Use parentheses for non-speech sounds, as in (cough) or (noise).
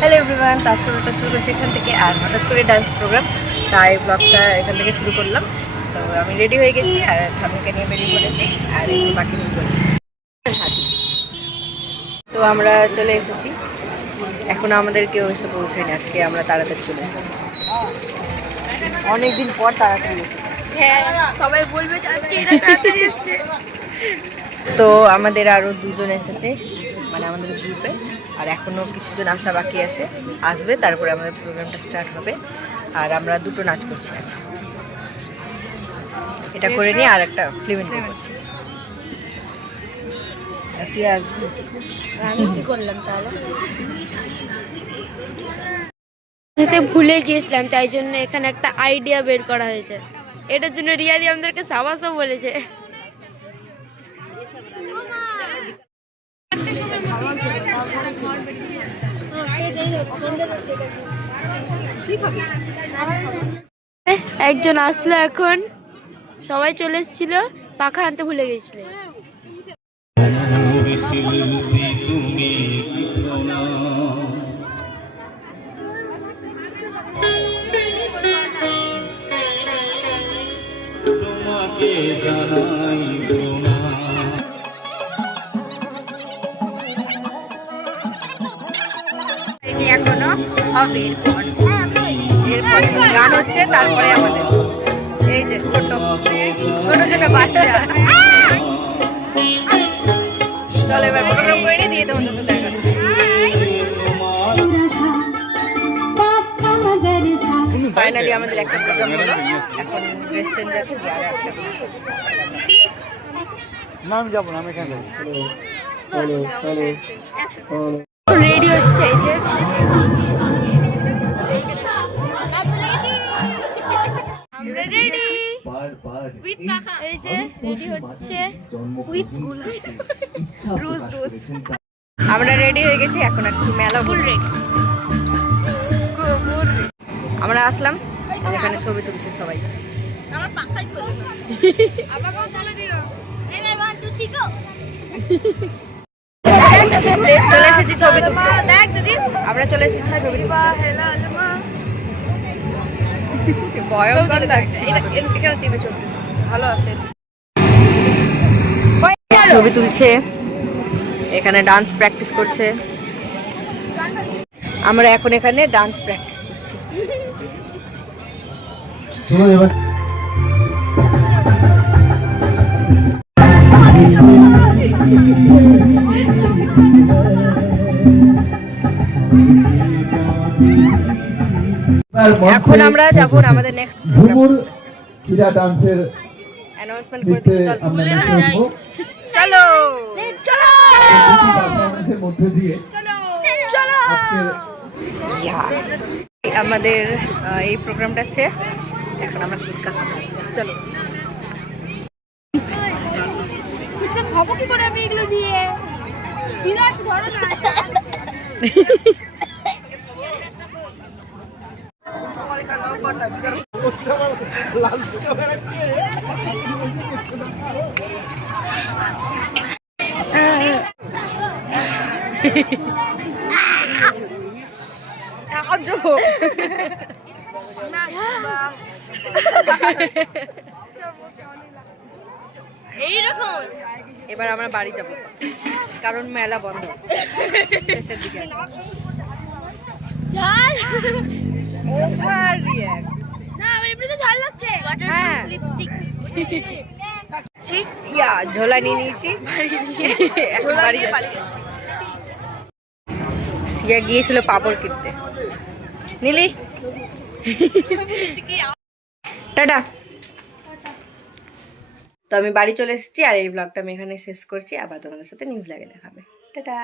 Hello everyone প্রোগ্রামটা শুরু করছি এখান থেকে আর হঠাৎ করে ডান্স প্রোগ্রাম তাই ব্লগটা এখান থেকে শুরু করলাম। তো আমি রেডি হয়ে গেছি আর ঠাকুরকে নিয়ে বেরিয়ে পড়েছি আর এই যে বাকি তো আমরা চলে এসেছি। এখনও আমাদের কেউ এসে পৌঁছায়নি আজকে আমরা তাড়াতাড়ি চলে এসেছি। অনেকদিন পর তাড়াতাড়ি হ্যাঁ সবাই বলবে তো আমাদের আরও দুজন এসেছে। মানে আমাদের গ্রুপে আর এখনও কিছুজন আসা বাকি আছে। আসবে তারপরে আমাদের প্রোগ্রামটা স্টার্ট হবে। আর আমরা দুটো নাচ করছি আছে এটা করে নিয়ে আর একটা ফিল্ম করছি। তুই আসবি আমি কি করলাম তাহলে? ভুলে গিয়েছিলাম তাই জন্য এখানে একটা আইডিয়া বের করা হয়েছে। এটার জন্য রিয়াদি আমাদেরকে সাবাসও বলেছে। একজন আসলো এখন। সবাই চলে এসেছিল পাখা আনতে ভুলে গেছিল। তোমাকে জানাই এখনও। হবে এরপর। এরপরে গান হচ্ছে তারপরে আমাদের। এই যে ছোট ছোট ছোট বাচ্চা। চলো এবার প্রোগ্রাম করে নিয়ে দিয়ে তোমাদের সাথে দেখা ফাইনালি আমাদের একটা প্রোগ্রাম হলো। এখন ড্রেস চেঞ্জ আছে দিয়ে একটা করতে না আমি যাব না আমি এখানে যাব। রেডি হচ্ছে এই যে। আমরা রেডি এই যে রেডি হচ্ছে। রুজ রুজ আমরা রেডি হয়ে গেছি এখন একটু মেলা ফুল রেডি আমরা আসলাম এখানে ছবি তুলছে সবাই। (laughs) চলে এসেছি ছবি তুলতে। দেখ দিদি আমরা চলে এসেছি ছবি ভয়ঙ্কর লাগছে। এখানে টিভি ছবি ভালো আছে। ছবি তুলছে। এখানে ডান্স প্র্যাকটিস করছে। আমরা এখন এখানে ডান্স প্র্যাকটিস করছি। এখন আমরা যাব আমাদের নেক্সট ঝুমুর ক্রীড়া ডান্সের অ্যানাউন্সমেন্ট করে দিতে চলো। চলো। পারফরমেন্সের মধ্যে দিয়ে ইয়া। আমাদের এই প্রোগ্রামটা শেষ। এখন আমরা ফুচকা খাব। চলো। ফুচকা খাব কি করে আমি এগুলো নিয়ে? এইরকম। এবার আমরা বাড়ি যাব। কারণ মেলা বন্ধ। শেষের দিকে ঝাল। Overreact. না আমার এমনিতে ঝাল লাগছে। হ্যাঁ। লিপস্টিক ইয়া ঝোলা নিয়ে নিয়েছি। সিয়া গিয়েছিল পাপড় কিনতে। নিলি? টাটা। তো আমি বাড়ি চলে এসেছি আর এই ব্লগটা আমি এখানে শেষ করছি। আবার তোমাদের সাথে নিউ ব্লগে দেখাবে। টাটা!